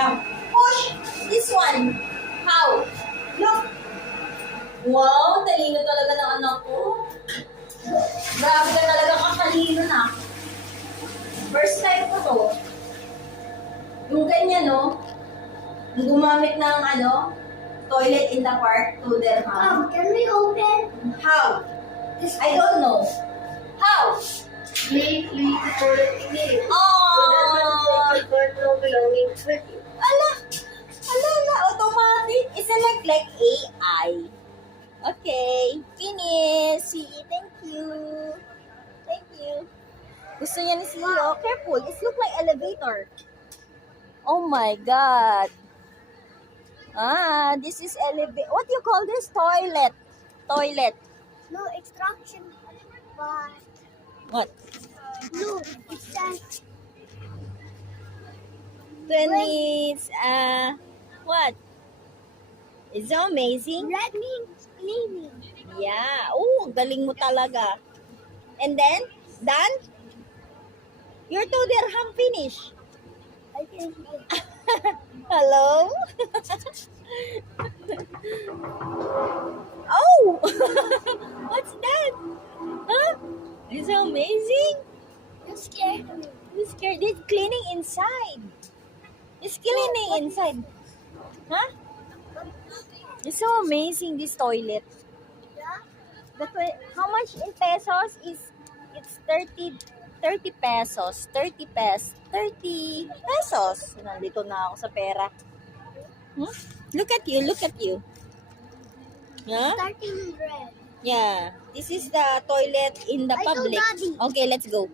Now, push this one. How? Look. Wow, talino talaga ng anak ko. Grabe ka talaga katalino na. First time ko to. Yung ganyan, no? Yung gumamit ng, toilet in the park to their house. Can we open? How? I don't know. How? Please, for me. Oh! belonging to you. Ala, automatic. It's like AI. Okay, finish. See, thank you. Thank you. Gusto niya ni CEO. Careful, it look like elevator. Oh my God. This is elevator. What do you call this? Toilet. Toilet. No, extraction. But What? no, it says 20, what? It's so amazing. red means cleaning. Yeah. Oh, galing mo talaga. And then, done? Your 2 dirham finish. I think Hello? Oh! What's that? Huh? It's so amazing. you scared me. It's scared. It's cleaning inside. It's cleaning inside. Huh? It's so amazing, this toilet. Yeah? How much in pesos is it's 30 pesos. 30 pesos. Nandito na ako sa pera. Hmm? Look at you. Huh? Starting red. Yeah. This is the toilet in the I saw public. Daddy. Okay, let's go.